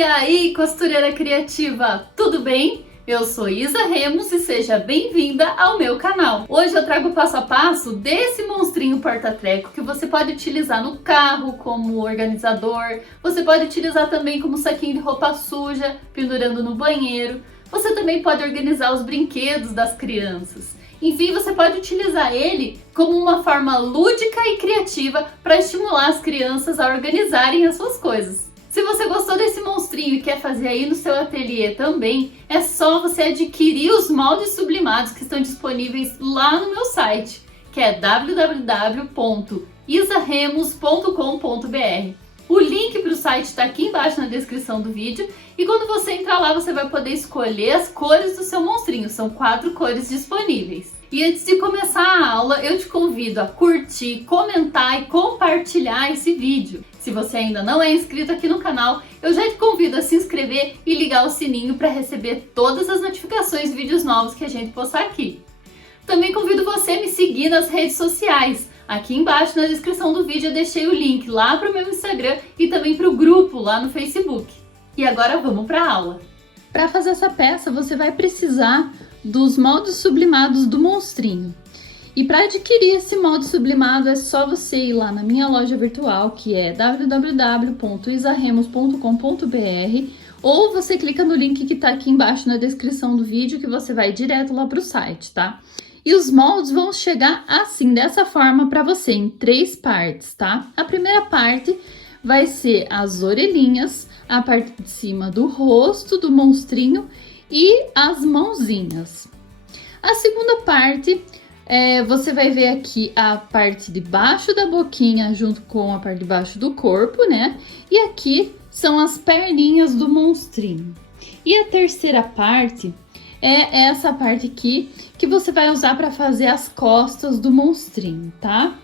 E aí, costureira criativa, tudo bem? Eu sou Isa Remos e seja bem-vinda ao meu canal. Hoje eu trago o passo a passo desse monstrinho porta-treco que você pode utilizar no carro como organizador, você pode utilizar também como saquinho de roupa suja, pendurando no banheiro, você também pode organizar os brinquedos das crianças. Enfim, você pode utilizar ele como uma forma lúdica e criativa para estimular as crianças a organizarem as suas coisas. Se você gostou desse monstrinho e quer fazer aí no seu ateliê também, é só você adquirir os moldes sublimados que estão disponíveis lá no meu site, que é www.isaremos.com.br. O link para o site está aqui embaixo na descrição do vídeo e quando você entrar lá você vai poder escolher as cores do seu monstrinho, são 4 cores disponíveis. E antes de começar a aula, eu te convido a curtir, comentar e compartilhar esse vídeo. Se você ainda não é inscrito aqui no canal, eu já te convido a se inscrever e ligar o sininho para receber todas as notificações de vídeos novos que a gente postar aqui. Também convido você a me seguir nas redes sociais. Aqui embaixo na descrição do vídeo eu deixei o link lá para o meu Instagram e também para o grupo lá no Facebook. E agora vamos para a aula. Para fazer essa peça você vai precisar dos moldes sublimados do monstrinho. E para adquirir esse molde sublimado é só você ir lá na minha loja virtual, que é www.isaremos.com.br, ou você clica no link que está aqui embaixo na descrição do vídeo que você vai direto lá para o site, tá? E os moldes vão chegar assim, dessa forma para você, em 3 partes, tá? A primeira parte vai ser as orelhinhas, a parte de cima do rosto do monstrinho e as mãozinhas. A segunda parte, você vai ver aqui a parte de baixo da boquinha junto com a parte de baixo do corpo, né? E aqui são as perninhas do monstrinho. E a terceira parte é essa parte aqui que você vai usar para fazer as costas do monstrinho, tá?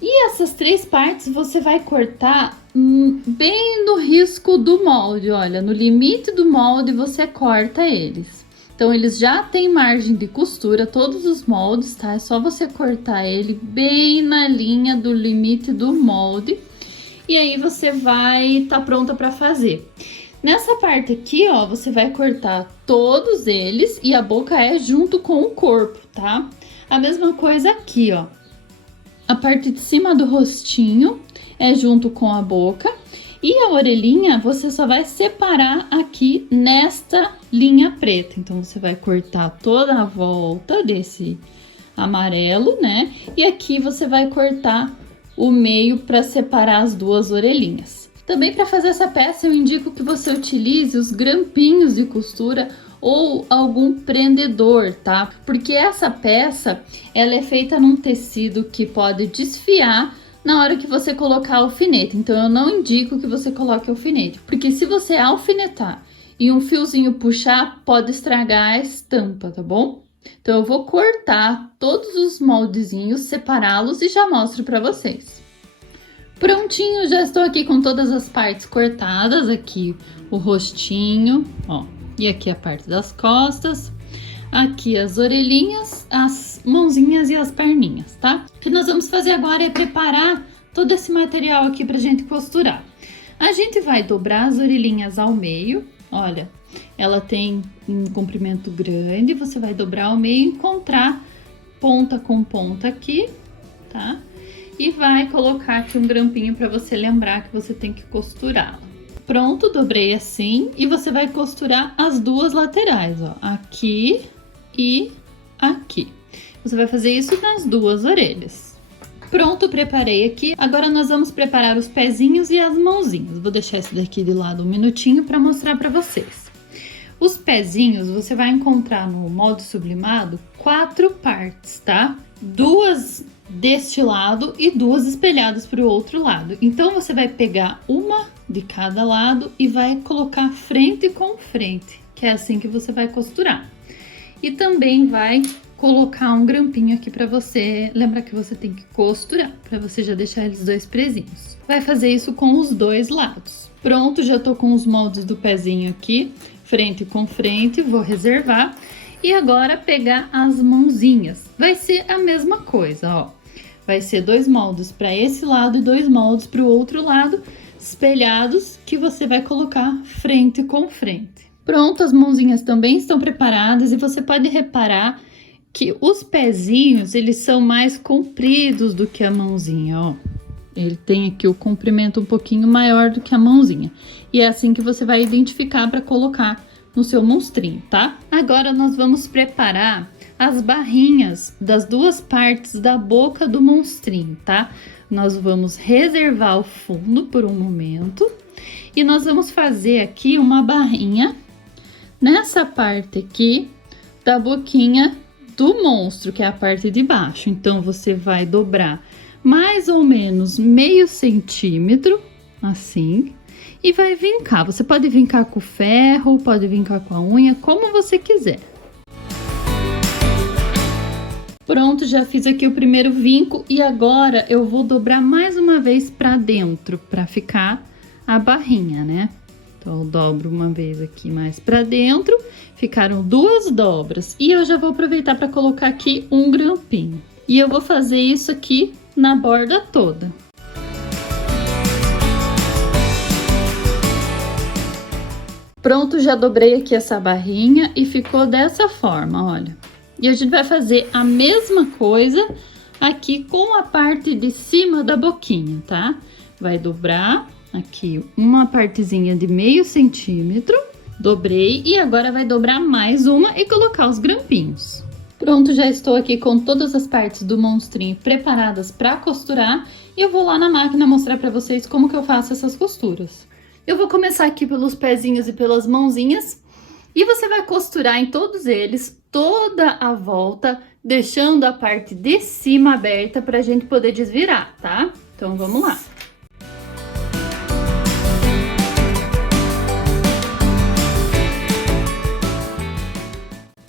E essas 3 partes você vai cortar bem no risco do molde, olha, no limite do molde você corta eles. Então eles já têm margem de costura, todos os moldes, tá? É só você cortar ele bem na linha do limite do molde e aí você vai tá pronta para fazer. Nessa parte aqui, ó, você vai cortar todos eles e a boca é junto com o corpo, tá? A mesma coisa aqui, ó. A parte de cima do rostinho é junto com a boca e a orelhinha você só vai separar aqui nesta linha preta. Então, você vai cortar toda a volta desse amarelo, né? E aqui você vai cortar o meio para separar as 2 orelhinhas. Também para fazer essa peça eu indico que você utilize os grampinhos de costura ou algum prendedor, tá? Porque essa peça, ela é feita num tecido que pode desfiar na hora que você colocar alfinete. Então, eu não indico que você coloque alfinete, porque se você alfinetar e um fiozinho puxar, pode estragar a estampa, tá bom? Então, eu vou cortar todos os moldezinhos, separá-los e já mostro pra vocês. Prontinho, já estou aqui com todas as partes cortadas, aqui o rostinho, ó. E aqui a parte das costas, aqui as orelhinhas, as mãozinhas e as perninhas, tá? O que nós vamos fazer agora é preparar todo esse material aqui pra gente costurar. A gente vai dobrar as orelhinhas ao meio, olha, ela tem um comprimento grande, você vai dobrar ao meio e encontrar ponta com ponta aqui, tá? E vai colocar aqui um grampinho pra você lembrar que você tem que costurá-la. Pronto, dobrei assim e você vai costurar as 2 laterais, ó, aqui e aqui. Você vai fazer isso nas 2 orelhas. Pronto, preparei aqui. Agora nós vamos preparar os pezinhos e as mãozinhas. Vou deixar esse daqui de lado um minutinho para mostrar para vocês. Os pezinhos você vai encontrar no molde sublimado 4 partes, tá? 2 deste lado e 2 espelhadas para o outro lado. Então, você vai pegar uma de cada lado e vai colocar frente com frente, que é assim que você vai costurar. E também vai colocar um grampinho aqui para você lembrar que você tem que costurar, para você já deixar eles 2 presinhos. Vai fazer isso com os 2 lados. Pronto, já tô com os moldes do pezinho aqui, frente com frente, vou reservar. E agora pegar as mãozinhas. Vai ser a mesma coisa, ó. Vai ser 2 moldes para esse lado e 2 moldes para o outro lado, espelhados que você vai colocar frente com frente. Pronto, as mãozinhas também estão preparadas e você pode reparar que os pezinhos, eles são mais compridos do que a mãozinha, ó. Ele tem aqui o comprimento um pouquinho maior do que a mãozinha. E é assim que você vai identificar para colocar no seu monstrinho, tá? Agora nós vamos preparar as barrinhas das duas partes da boca do monstrinho, tá? Nós vamos reservar o fundo por um momento e nós vamos fazer aqui uma barrinha nessa parte aqui da boquinha do monstro, que é a parte de baixo. Então, você vai dobrar mais ou menos meio centímetro, assim, e vai vincar. Você pode vincar com ferro, pode vincar com a unha, como você quiser. Pronto, já fiz aqui o primeiro vinco e agora eu vou dobrar mais uma vez para dentro, para ficar a barrinha, né? Então, eu dobro uma vez aqui mais para dentro, ficaram duas dobras. E eu já vou aproveitar para colocar aqui um grampinho. E eu vou fazer isso aqui na borda toda. Pronto, já dobrei aqui essa barrinha e ficou dessa forma, olha. E a gente vai fazer a mesma coisa aqui com a parte de cima da boquinha, tá? Vai dobrar aqui uma partezinha de meio centímetro, dobrei e agora vai dobrar mais uma e colocar os grampinhos. Pronto, já estou aqui com todas as partes do monstrinho preparadas para costurar e eu vou lá na máquina mostrar para vocês como que eu faço essas costuras. Eu vou começar aqui pelos pezinhos e pelas mãozinhas e você vai costurar em todos eles toda a volta, deixando a parte de cima aberta para a gente poder desvirar, tá? Então vamos lá.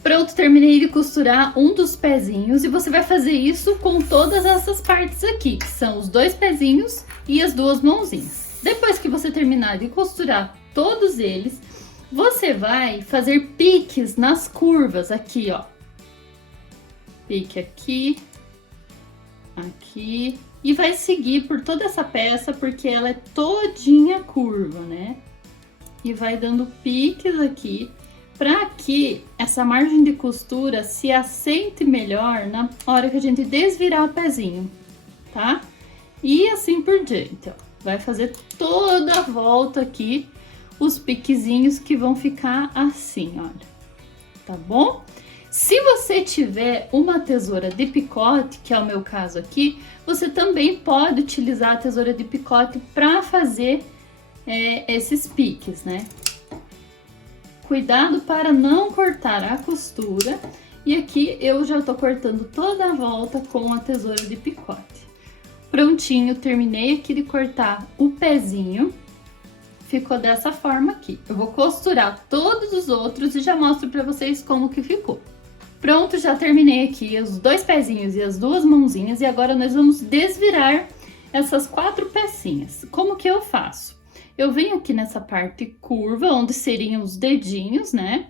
Pronto, terminei de costurar um dos pezinhos e você vai fazer isso com todas essas partes aqui, que são os dois pezinhos e as duas mãozinhas. Depois que você terminar de costurar todos eles, você vai fazer piques nas curvas aqui, ó. Pique aqui, aqui, e vai seguir por toda essa peça, porque ela é todinha curva, né? E vai dando piques aqui, para que essa margem de costura se assente melhor na hora que a gente desvirar o pezinho, tá? E assim por diante, ó. Vai fazer toda a volta aqui, os piquezinhos que vão ficar assim, olha. Tá bom? Se você tiver uma tesoura de picote, que é o meu caso aqui, você também pode utilizar a tesoura de picote para fazer esses piques, né? Cuidado para não cortar a costura. E aqui eu já tô cortando toda a volta com a tesoura de picote. Prontinho, terminei aqui de cortar o pezinho. Ficou dessa forma aqui. Eu vou costurar todos os outros e já mostro pra vocês como que ficou. Pronto, já terminei aqui os dois pezinhos e as duas mãozinhas. E agora nós vamos desvirar essas 4 pecinhas. Como que eu faço? Eu venho aqui nessa parte curva, onde seriam os dedinhos, né?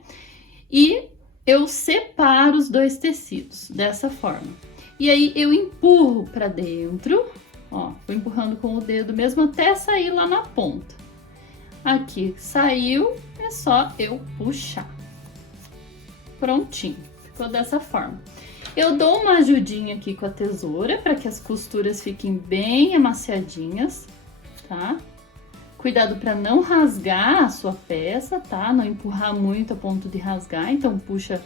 E eu separo os dois tecidos, dessa forma. E aí, eu empurro pra dentro, ó, vou empurrando com o dedo mesmo até sair lá na ponta. Aqui saiu, é só eu puxar. Prontinho, ficou dessa forma. Eu dou uma ajudinha aqui com a tesoura, para que as costuras fiquem bem amaciadinhas, tá? Cuidado para não rasgar a sua peça, tá? Não empurrar muito a ponto de rasgar, então puxa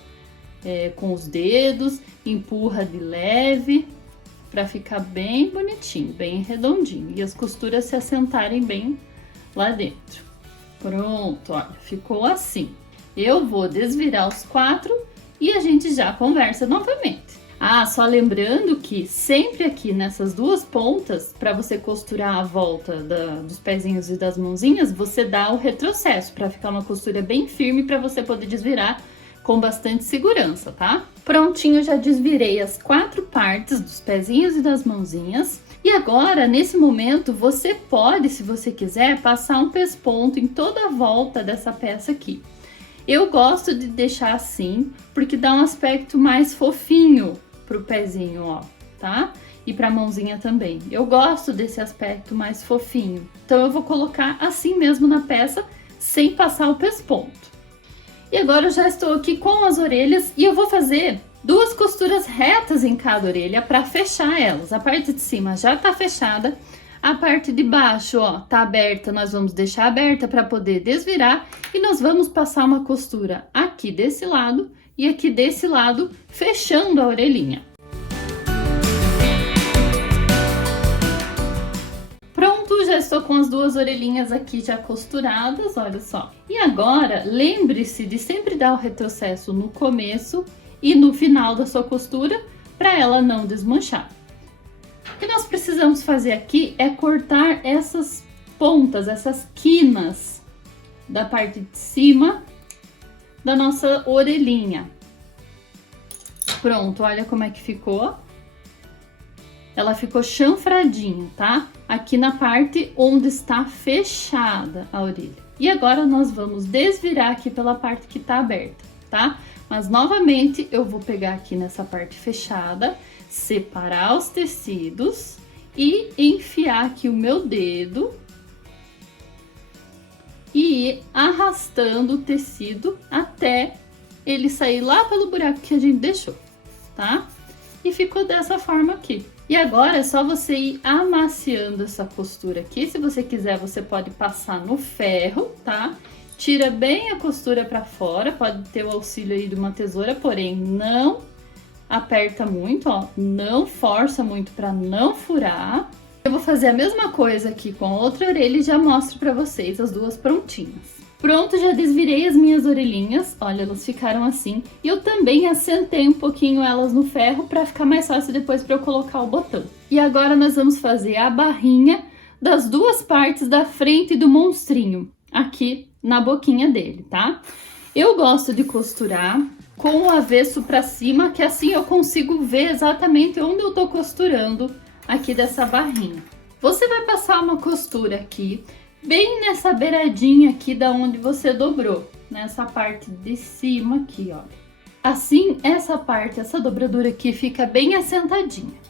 com os dedos, empurra de leve, para ficar bem bonitinho, bem redondinho. E as costuras se assentarem bem lá dentro. Pronto, olha, ficou assim. Eu vou desvirar os 4 e a gente já conversa novamente. Ah, só lembrando que sempre aqui nessas duas pontas, para você costurar a volta dos pezinhos e das mãozinhas, você dá o retrocesso para ficar uma costura bem firme para você poder desvirar com bastante segurança, tá? Prontinho, já desvirei as 4 partes dos pezinhos e das mãozinhas. E agora, nesse momento, você pode, se você quiser, passar um pesponto em toda a volta dessa peça aqui. Eu gosto de deixar assim, porque dá um aspecto mais fofinho pro pezinho, ó, tá? e pra mãozinha também. Eu gosto desse aspecto mais fofinho, então eu vou colocar assim mesmo na peça, sem passar o pesponto. E agora eu já estou aqui com as orelhas e eu vou fazer 2 costuras retas em cada orelha para fechar elas. A parte de cima já tá fechada, a parte de baixo, ó, tá aberta, nós vamos deixar aberta para poder desvirar e nós vamos passar uma costura aqui desse lado e aqui desse lado, fechando a orelhinha. Pronto, já estou com as 2 orelhinhas aqui já costuradas, olha só. E agora, lembre-se de sempre dar o retrocesso no começo e no final da sua costura, para ela não desmanchar. O que nós precisamos fazer aqui é cortar essas pontas, essas quinas da parte de cima da nossa orelhinha. Pronto, olha como é que ficou. Ela ficou chanfradinha, tá? Aqui na parte onde está fechada a orelha. E agora nós vamos desvirar aqui pela parte que tá aberta, tá? Mas novamente eu vou pegar aqui nessa parte fechada, separar os tecidos e enfiar aqui o meu dedo e ir arrastando o tecido até ele sair lá pelo buraco que a gente deixou, tá? E ficou dessa forma aqui. E agora é só você ir amaciando essa costura aqui. Se você quiser, você pode passar no ferro, tá? Tira bem a costura para fora, pode ter o auxílio aí de uma tesoura, porém não aperta muito, ó, não força muito para não furar. Eu vou fazer a mesma coisa aqui com a outra orelha e já mostro para vocês as 2 prontinhas. Pronto, já desvirei as minhas orelhinhas, olha, elas ficaram assim. E eu também assentei um pouquinho elas no ferro para ficar mais fácil depois para eu colocar o botão. E agora nós vamos fazer a barrinha das 2 partes da frente do monstrinho, aqui na boquinha dele, tá? Eu gosto de costurar com o avesso para cima, que assim eu consigo ver exatamente onde eu tô costurando aqui dessa barrinha. Você vai passar uma costura aqui, bem nessa beiradinha aqui da onde você dobrou, nessa parte de cima aqui, ó. Assim, essa parte, essa dobradura aqui fica bem assentadinha.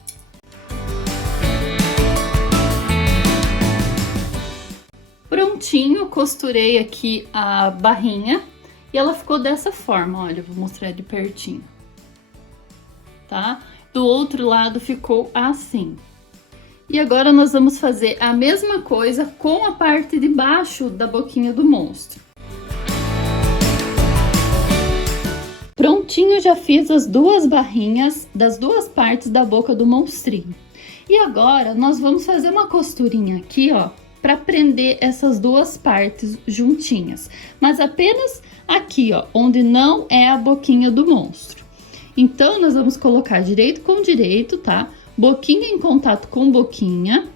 Prontinho, costurei aqui a barrinha e ela ficou dessa forma, olha, eu vou mostrar de pertinho, tá? Do outro lado ficou assim. E agora nós vamos fazer a mesma coisa com a parte de baixo da boquinha do monstro. Prontinho, já fiz as 2 barrinhas das 2 partes da boca do monstrinho. E agora nós vamos fazer uma costurinha aqui, ó, para prender essas 2 partes juntinhas. Mas apenas aqui, ó, onde não é a boquinha do monstro. Então, nós vamos colocar direito com direito, tá? Boquinha em contato com boquinha.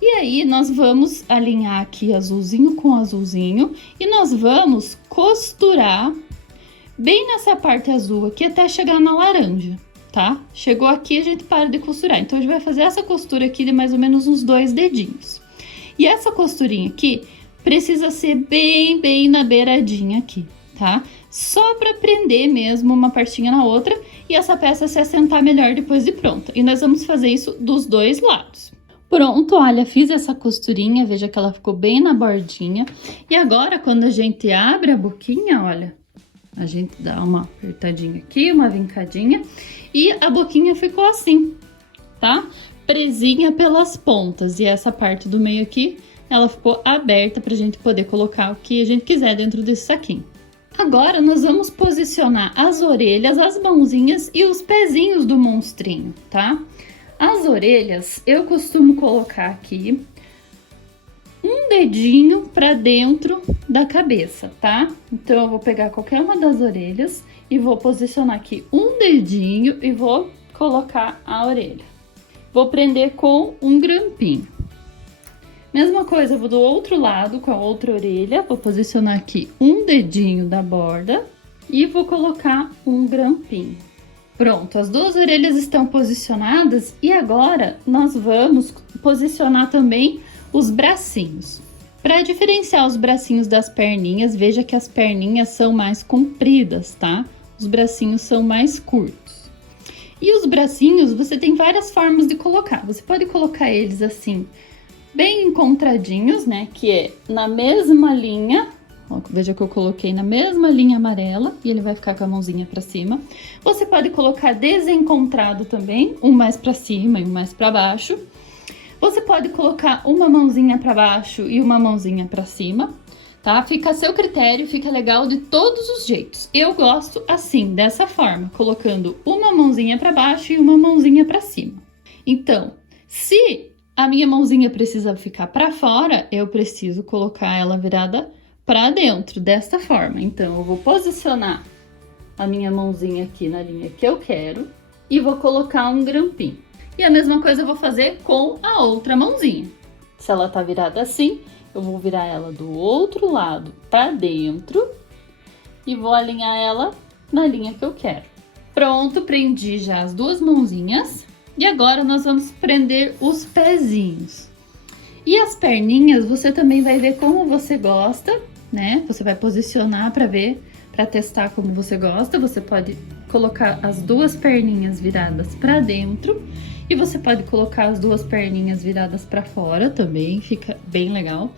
E aí, nós vamos alinhar aqui azulzinho com azulzinho. E nós vamos costurar bem nessa parte azul aqui até chegar na laranja, tá? Chegou aqui, a gente para de costurar. Então, a gente vai fazer essa costura aqui de mais ou menos uns 2 dedinhos. E essa costurinha aqui precisa ser bem na beiradinha aqui, tá? Só para prender mesmo uma partinha na outra e essa peça se assentar melhor depois de pronta. E nós vamos fazer isso dos 2 lados. Pronto, olha, fiz essa costurinha, veja que ela ficou bem na bordinha. E agora, quando a gente abre a boquinha, olha, a gente dá uma apertadinha aqui, uma vincadinha, e a boquinha ficou assim, tá? Presinha pelas pontas. E essa parte do meio aqui, ela ficou aberta pra gente poder colocar o que a gente quiser dentro desse saquinho. Agora, nós vamos posicionar as orelhas, as mãozinhas e os pezinhos do monstrinho, tá? As orelhas, eu costumo colocar aqui um dedinho pra dentro da cabeça, tá? Então, eu vou pegar qualquer uma das orelhas e vou posicionar aqui um dedinho e vou colocar a orelha. Vou prender com um grampinho. Mesma coisa, eu vou do outro lado com a outra orelha, vou posicionar aqui um dedinho da borda e vou colocar um grampinho. Pronto, as 2 orelhas estão posicionadas e agora nós vamos posicionar também os bracinhos. Para diferenciar os bracinhos das perninhas, veja que as perninhas são mais compridas, tá? Os bracinhos são mais curtos. E os bracinhos, você tem várias formas de colocar. Você pode colocar eles assim, bem encontradinhos, né? Que é na mesma linha. Ó, veja que eu coloquei na mesma linha amarela e ele vai ficar com a mãozinha pra cima. Você pode colocar desencontrado também, um mais pra cima e um mais pra baixo. Você pode colocar uma mãozinha pra baixo e uma mãozinha pra cima, tá? Fica a seu critério, fica legal de todos os jeitos. Eu gosto assim, dessa forma, colocando uma mãozinha pra baixo e uma mãozinha pra cima. Então, se a minha mãozinha precisa ficar pra fora, eu preciso colocar ela virada pra dentro, desta forma. Então, eu vou posicionar a minha mãozinha aqui na linha que eu quero e vou colocar um grampinho. E a mesma coisa eu vou fazer com a outra mãozinha. Se ela tá virada assim, eu vou virar ela do outro lado pra dentro e vou alinhar ela na linha que eu quero. Pronto, prendi já as duas mãozinhas. E agora nós vamos prender os pezinhos. E as perninhas, você também vai ver como você gosta, né? Você vai posicionar para ver, para testar como você gosta. Você pode colocar as duas perninhas viradas para dentro e você pode colocar as duas perninhas viradas para fora também, fica bem legal.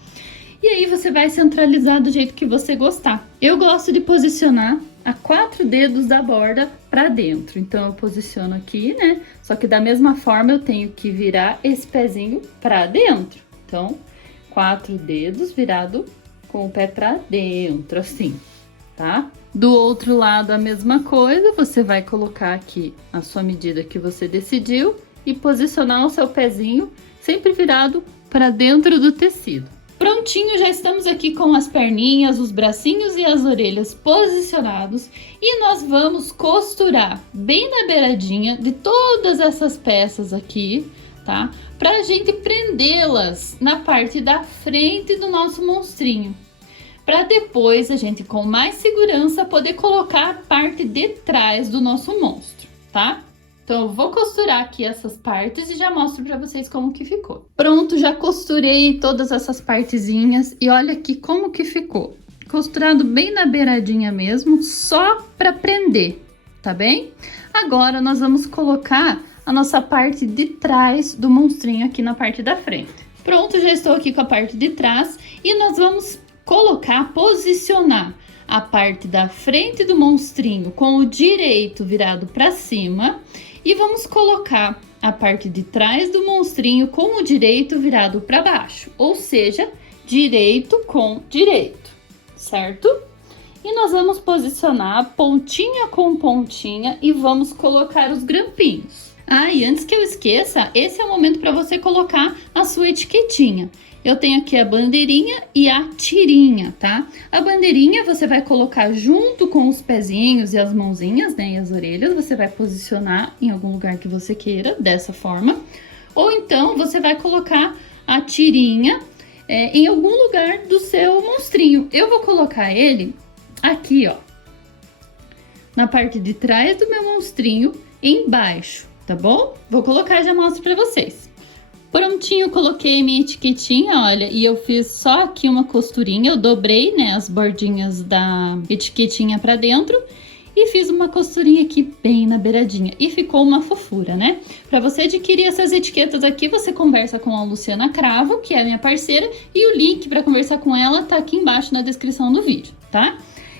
E aí você vai centralizar do jeito que você gostar. Eu gosto de posicionar a 4 dedos da borda para dentro. Então eu posiciono aqui, né? Só que da mesma forma eu tenho que virar esse pezinho para dentro. Então, 4 dedos virado com o pé para dentro, assim, tá? Do outro lado a mesma coisa, você vai colocar aqui a sua medida que você decidiu e posicionar o seu pezinho sempre virado para dentro do tecido. Prontinho, já estamos aqui com as perninhas, os bracinhos e as orelhas posicionados e nós vamos costurar bem na beiradinha de todas essas peças aqui, tá? Pra gente prendê-las na parte da frente do nosso monstrinho. Para depois a gente, com mais segurança, poder colocar a parte de trás do nosso monstro, tá? Então, eu vou costurar aqui essas partes e já mostro pra vocês como que ficou. Pronto, já costurei todas essas partezinhas e olha aqui como que ficou. Costurado bem na beiradinha mesmo, só pra prender, tá bem? Agora, nós vamos colocar a nossa parte de trás do monstrinho aqui na parte da frente. Pronto, já estou aqui com a parte de trás e nós vamos colocar, posicionar a parte da frente do monstrinho com o direito virado pra cima. E vamos colocar a parte de trás do monstrinho com o direito virado para baixo, ou seja, direito com direito, certo? E nós vamos posicionar pontinha com pontinha e vamos colocar os grampinhos. Ah, e antes que eu esqueça, esse é o momento para você colocar a sua etiquetinha. Eu tenho aqui a bandeirinha e a tirinha, tá? A bandeirinha você vai colocar junto com os pezinhos e as mãozinhas, né? E as orelhas, você vai posicionar em algum lugar que você queira, dessa forma. Ou então, você vai colocar a tirinha em algum lugar do seu monstrinho. Eu vou colocar ele aqui, ó. Na parte de trás do meu monstrinho, embaixo, tá bom? Vou colocar e já mostro pra vocês. Prontinho, coloquei minha etiquetinha, olha, e eu fiz só aqui uma costurinha, eu dobrei, né, as bordinhas da etiquetinha pra dentro e fiz uma costurinha aqui bem na beiradinha e ficou uma fofura, né? Pra você adquirir essas etiquetas aqui, você conversa com a Luciana Cravo, que é a minha parceira, e o link pra conversar com ela tá aqui embaixo na descrição do vídeo, tá?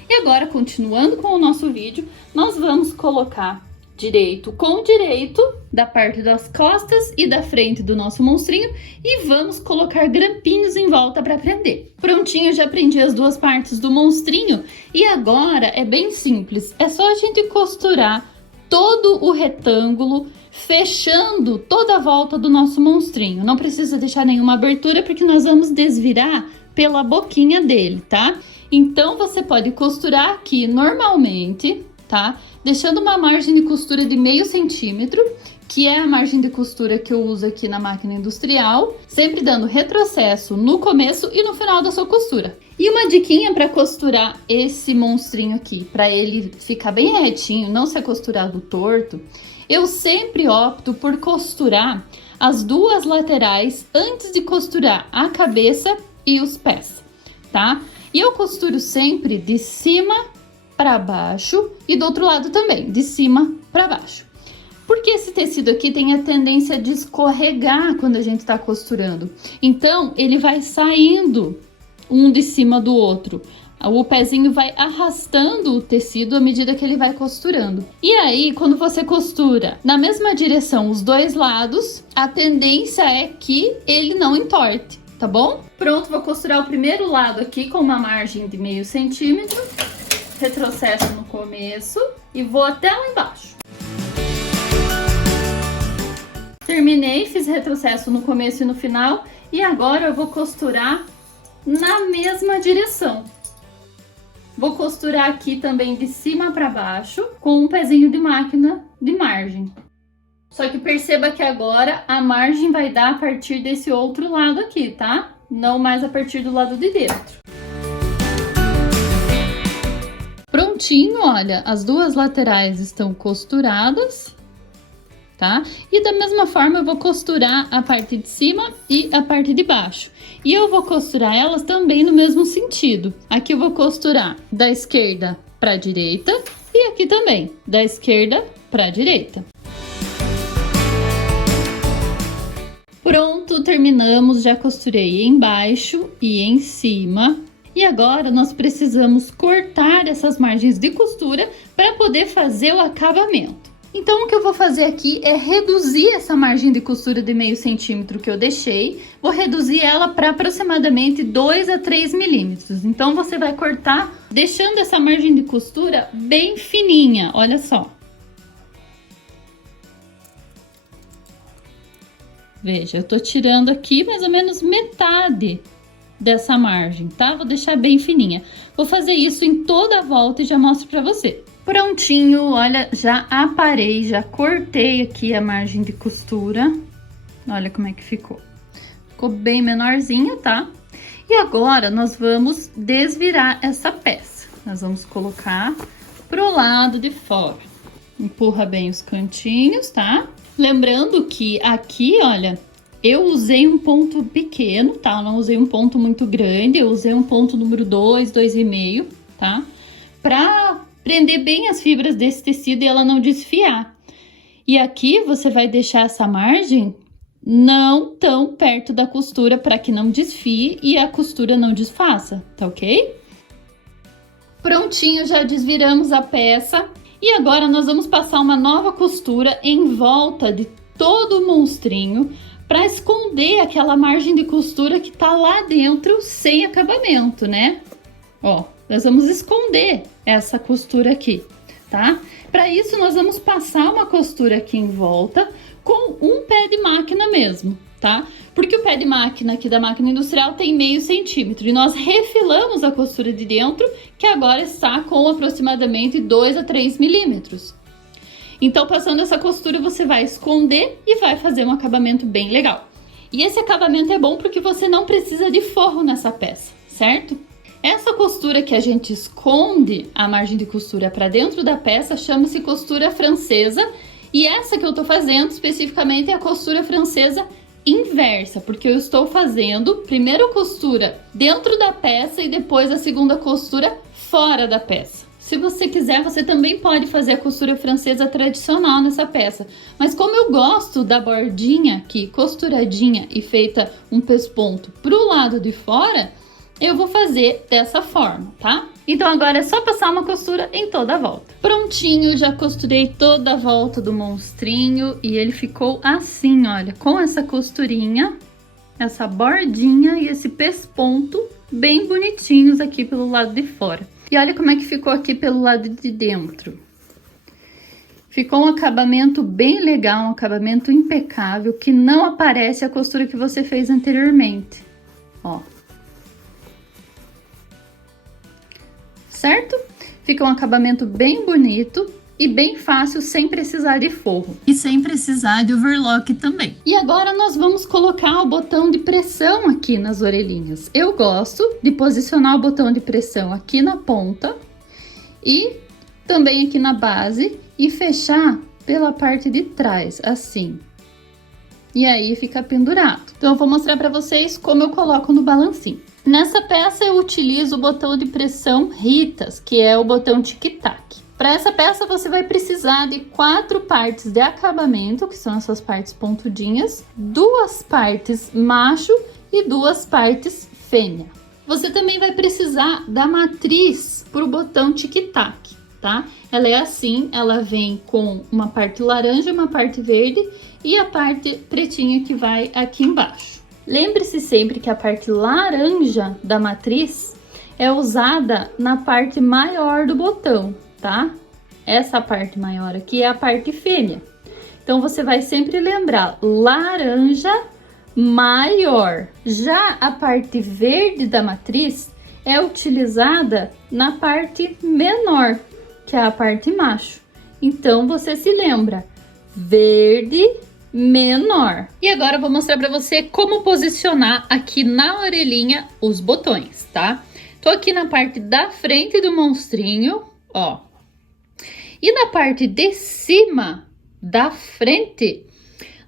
E agora, continuando com o nosso vídeo, nós vamos colocar direito com direito da parte das costas e da frente do nosso monstrinho e vamos colocar grampinhos em volta para prender. Prontinho, já prendi as duas partes do monstrinho e agora é bem simples, é só a gente costurar todo o retângulo, fechando toda a volta do nosso monstrinho. Não precisa deixar nenhuma abertura porque nós vamos desvirar pela boquinha dele, tá? Então você pode costurar aqui normalmente, tá? Deixando uma margem de costura de meio centímetro, que é a margem de costura que eu uso aqui na máquina industrial, sempre dando retrocesso no começo e no final da sua costura. E uma diquinha para costurar esse monstrinho aqui, para ele ficar bem retinho, não ser costurado torto, eu sempre opto por costurar as duas laterais antes de costurar a cabeça e os pés, tá? E eu costuro sempre de cima para baixo e do outro lado também, de cima para baixo. Porque esse tecido aqui tem a tendência de escorregar quando a gente tá costurando. Então, ele vai saindo um de cima do outro. O pezinho vai arrastando o tecido à medida que ele vai costurando. E aí, quando você costura na mesma direção os dois lados, a tendência é que ele não entorte, tá bom? Pronto, vou costurar o primeiro lado aqui com uma margem de meio centímetro. Retrocesso no começo e vou até lá embaixo. Terminei, fiz retrocesso no começo e no final. E agora eu vou costurar na mesma direção. Vou costurar aqui também de cima para baixo com um pezinho de máquina de margem. Só que perceba que agora a margem vai dar a partir desse outro lado aqui, tá? Não mais a partir do lado de dentro. Prontinho, olha, as duas laterais estão costuradas, tá? E da mesma forma eu vou costurar a parte de cima e a parte de baixo. E eu vou costurar elas também no mesmo sentido. Aqui eu vou costurar da esquerda para a direita e aqui também, da esquerda para a direita. Pronto, terminamos, já costurei embaixo e em cima. E agora nós precisamos cortar essas margens de costura para poder fazer o acabamento. Então, o que eu vou fazer aqui é reduzir essa margem de costura de meio centímetro que eu deixei. Vou reduzir ela para aproximadamente 2 a 3 milímetros. Então, você vai cortar deixando essa margem de costura bem fininha, olha só. Veja, eu tô tirando aqui mais ou menos metade dessa margem, tá? Vou deixar bem fininha. Vou fazer isso em toda a volta e já mostro pra você. Prontinho, olha, já aparei, já cortei aqui a margem de costura. Olha como é que ficou. Ficou bem menorzinha, tá? E agora nós vamos desvirar essa peça. Nós vamos colocar pro lado de fora. Empurra bem os cantinhos, tá? Lembrando que aqui, olha, eu usei um ponto pequeno, tá? Eu não usei um ponto muito grande, eu usei um ponto número 2, 2,5, tá? Pra prender bem as fibras desse tecido e ela não desfiar. E aqui você vai deixar essa margem não tão perto da costura para que não desfie e a costura não desfaça, tá ok? Prontinho, já desviramos a peça. E agora nós vamos passar uma nova costura em volta de todo o monstrinho para esconder aquela margem de costura que tá lá dentro sem acabamento, né? Ó, nós vamos esconder essa costura aqui, tá? Para isso, nós vamos passar uma costura aqui em volta com um pé de máquina mesmo, tá? Porque o pé de máquina aqui da máquina industrial tem meio centímetro e nós refilamos a costura de dentro, que agora está com aproximadamente 2 a 3 milímetros. Então, passando essa costura, você vai esconder e vai fazer um acabamento bem legal. E esse acabamento é bom porque você não precisa de forro nessa peça, certo? Essa costura que a gente esconde a margem de costura para dentro da peça chama-se costura francesa. E essa que eu tô fazendo especificamente é a costura francesa inversa, porque eu estou fazendo primeiro a costura dentro da peça e depois a segunda costura fora da peça. Se você quiser, você também pode fazer a costura francesa tradicional nessa peça. Mas como eu gosto da bordinha aqui costuradinha e feita um pesponto pro lado de fora, eu vou fazer dessa forma, tá? Então agora é só passar uma costura em toda a volta. Prontinho, já costurei toda a volta do monstrinho e ele ficou assim, olha, com essa costurinha, essa bordinha e esse pesponto bem bonitinhos aqui pelo lado de fora. E olha como é que ficou aqui pelo lado de dentro. Ficou um acabamento bem legal, um acabamento impecável, que não aparece a costura que você fez anteriormente, ó. Certo? Fica um acabamento bem bonito e bem fácil, sem precisar de forro. E sem precisar de overlock também. E agora nós vamos colocar o botão de pressão aqui nas orelhinhas. Eu gosto de posicionar o botão de pressão aqui na ponta e também aqui na base e fechar pela parte de trás, assim. E aí fica pendurado. Então eu vou mostrar para vocês como eu coloco no balancinho. Nessa peça eu utilizo o botão de pressão Ritas, que é o botão tic-tac. Para essa peça você vai precisar de 4 partes de acabamento, que são essas partes pontudinhas, 2 partes macho e 2 partes fêmea. Você também vai precisar da matriz para o botão tic-tac, tá? Ela é assim, ela vem com uma parte laranja, uma parte verde e a parte pretinha que vai aqui embaixo. Lembre-se sempre que a parte laranja da matriz é usada na parte maior do botão, tá? Essa parte maior aqui é a parte fêmea. Então, você vai sempre lembrar laranja maior. Já a parte verde da matriz é utilizada na parte menor, que é a parte macho. Então, você se lembra, verde menor. E agora eu vou mostrar para você como posicionar aqui na orelhinha os botões, tá? Tô aqui na parte da frente do monstrinho, ó. E na parte de cima da frente,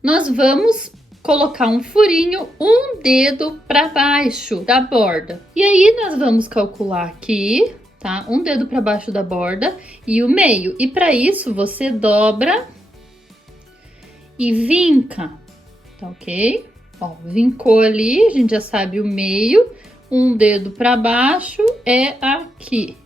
nós vamos colocar um furinho, um dedo para baixo da borda. E aí, nós vamos calcular aqui, tá? Um dedo para baixo da borda e o meio. E para isso, você dobra e vinca, tá ok? Ó, vincou ali, a gente já sabe o meio. Um dedo para baixo é aqui.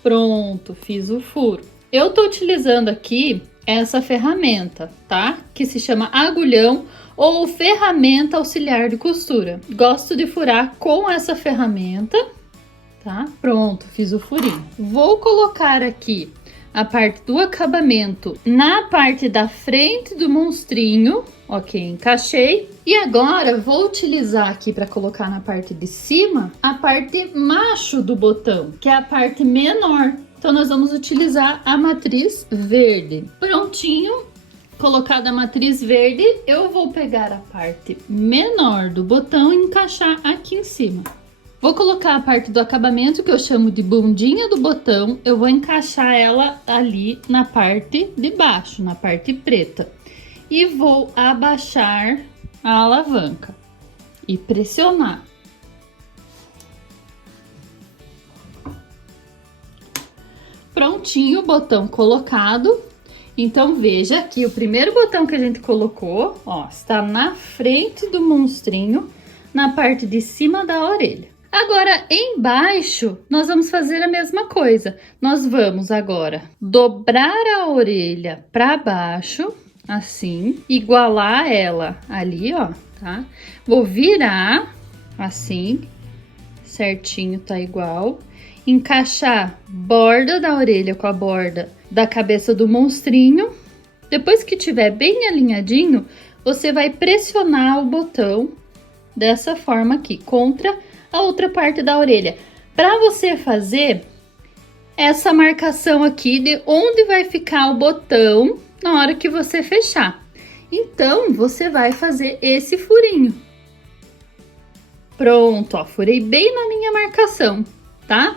Pronto, fiz o furo. Eu tô utilizando aqui essa ferramenta, tá? Que se chama agulhão ou ferramenta auxiliar de costura. Gosto de furar com essa ferramenta, tá? Pronto, fiz o furinho. Vou colocar aqui a parte do acabamento na parte da frente do monstrinho, ok, encaixei. E agora vou utilizar aqui para colocar na parte de cima a parte macho do botão, que é a parte menor. Então, nós vamos utilizar a matriz verde. Prontinho, colocada a matriz verde, eu vou pegar a parte menor do botão e encaixar aqui em cima. Vou colocar a parte do acabamento, que eu chamo de bundinha do botão, eu vou encaixar ela ali na parte de baixo, na parte preta. E vou abaixar a alavanca e pressionar. Prontinho, o botão colocado. Então, veja que o primeiro botão que a gente colocou, ó, está na frente do monstrinho, na parte de cima da orelha. Agora, embaixo, nós vamos fazer a mesma coisa. Nós vamos agora dobrar a orelha para baixo, assim, igualar ela ali, ó, tá? Vou virar assim, certinho, tá igual. Encaixar borda da orelha com a borda da cabeça do monstrinho. Depois que tiver bem alinhadinho, você vai pressionar o botão dessa forma aqui, contra a outra parte da orelha, para você fazer essa marcação aqui de onde vai ficar o botão na hora que você fechar. Então, você vai fazer esse furinho. Pronto, ó, furei bem na minha marcação, tá?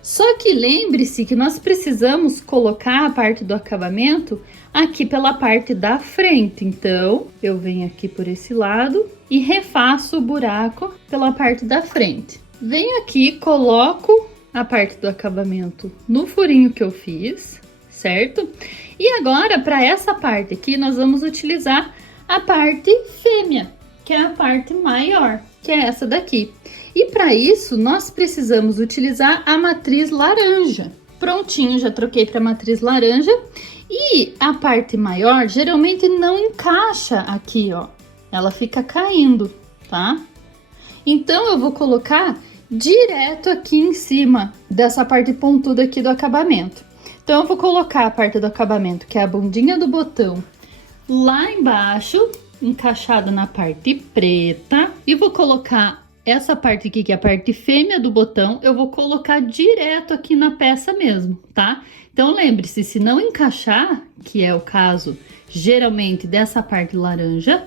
Só que lembre-se que nós precisamos colocar a parte do acabamento aqui pela parte da frente. Então, eu venho aqui por esse lado e refaço o buraco pela parte da frente. Venho aqui, coloco a parte do acabamento no furinho que eu fiz, certo? E agora, para essa parte aqui, nós vamos utilizar a parte fêmea, que é a parte maior, que é essa daqui. E para isso, nós precisamos utilizar a matriz laranja. Prontinho, já troquei para a matriz laranja. E a parte maior, geralmente não encaixa aqui, ó. Ela fica caindo, tá? Então, eu vou colocar direto aqui em cima dessa parte pontuda aqui do acabamento. Então, eu vou colocar a parte do acabamento, que é a bundinha do botão, lá embaixo, encaixada na parte preta. E vou colocar essa parte aqui, que é a parte fêmea do botão, eu vou colocar direto aqui na peça mesmo, tá? Então, lembre-se, se não encaixar, que é o caso, geralmente, dessa parte laranja,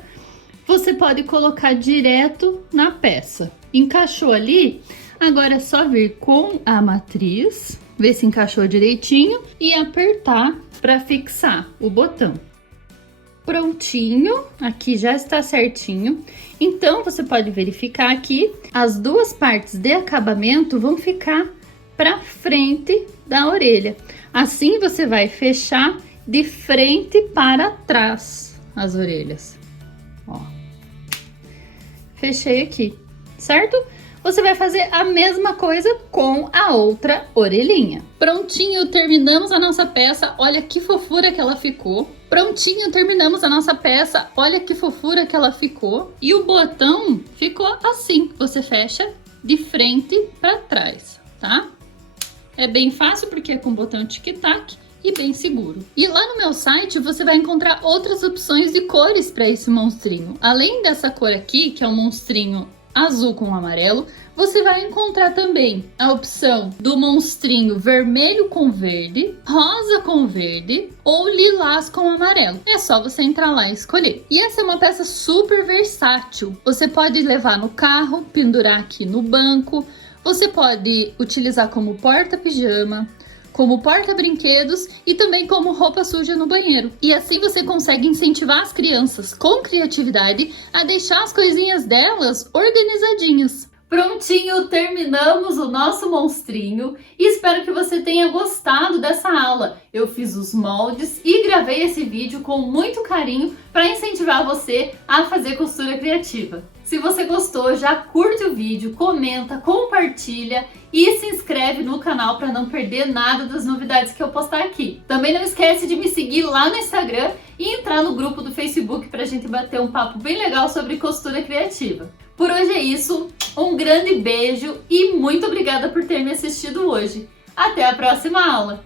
você pode colocar direto na peça. Encaixou ali, agora é só vir com a matriz, ver se encaixou direitinho e apertar para fixar o botão. Prontinho, aqui já está certinho. Então, você pode verificar aqui, as duas partes de acabamento vão ficar para frente da orelha. Assim você vai fechar de frente para trás as orelhas. Ó. Fechei aqui, certo? Você vai fazer a mesma coisa com a outra orelhinha. Prontinho, terminamos a nossa peça. Olha que fofura que ela ficou. Prontinho, terminamos a nossa peça. Olha que fofura que ela ficou. E o botão ficou assim. Você fecha de frente para trás, tá? É bem fácil porque é com botão tic-tac e bem seguro. E lá no meu site você vai encontrar outras opções de cores para esse monstrinho. Além dessa cor aqui, que é um monstrinho azul com amarelo, você vai encontrar também a opção do monstrinho vermelho com verde, rosa com verde ou lilás com amarelo. É só você entrar lá e escolher. E essa é uma peça super versátil. Você pode levar no carro, pendurar aqui no banco, você pode utilizar como porta-pijama, como porta-brinquedos e também como roupa suja no banheiro. E assim você consegue incentivar as crianças com criatividade a deixar as coisinhas delas organizadinhas. Prontinho, terminamos o nosso monstrinho e espero que você tenha gostado dessa aula. Eu fiz os moldes e gravei esse vídeo com muito carinho para incentivar você a fazer costura criativa. Se você gostou, já curte o vídeo, comenta, compartilha e se inscreve no canal para não perder nada das novidades que eu postar aqui. Também não esquece de me seguir lá no Instagram e entrar no grupo do Facebook para a gente bater um papo bem legal sobre costura criativa. Por hoje é isso, um grande beijo e muito obrigada por ter me assistido hoje. Até a próxima aula!